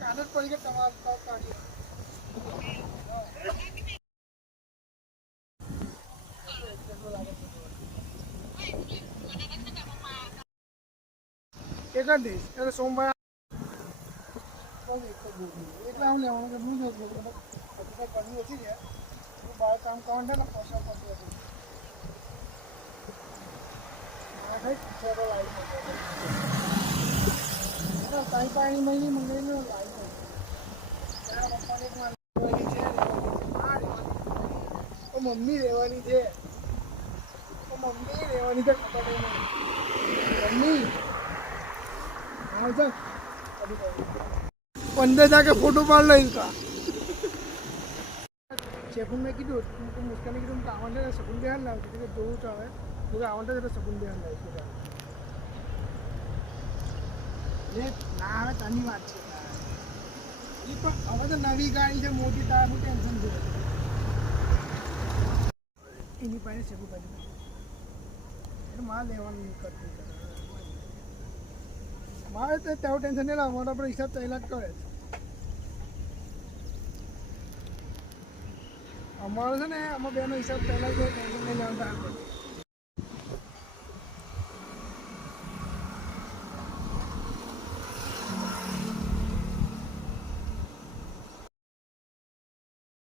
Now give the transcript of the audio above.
કાનત પડી ગયા તમારા કાઢી એક જ દઈશ એટલે સોમવાર એટલે આમ લેવાનું કે હું કરવી ઓછી છે બહાર કામ કરવાનું છે ને પૈસા પડતું હતું કઈ પાણી મહિની મંગાવીને લાવી મમ્મી રહેવાની છે મમ્મી રહેવાની છે ખબર મમ્મી હા ચાલ 15,000 के फोटो पाड़ लो इनका शेफून में कीधु तुमको मुस्कान ने कीधु तुमको आवंटे सकून बिहार लाओ क्योंकि दो चाहे पूरे आवंटे जरा सकून बिहार लाओ इसको ये ना है तानी बात है ये पर अब तो नवी गाड़ी से मोटी तार में टेंशन दे इन्हीं पाने शेफू पाने ये माल लेवान नहीं करती मारे तो तेव टेंशन नहीं ला हमारा पर हिसाब 4 लाख का है અમારો છે ને આમાં બેનો હિસાબ પહેલાં ટેન્શન નહીં લેવાનું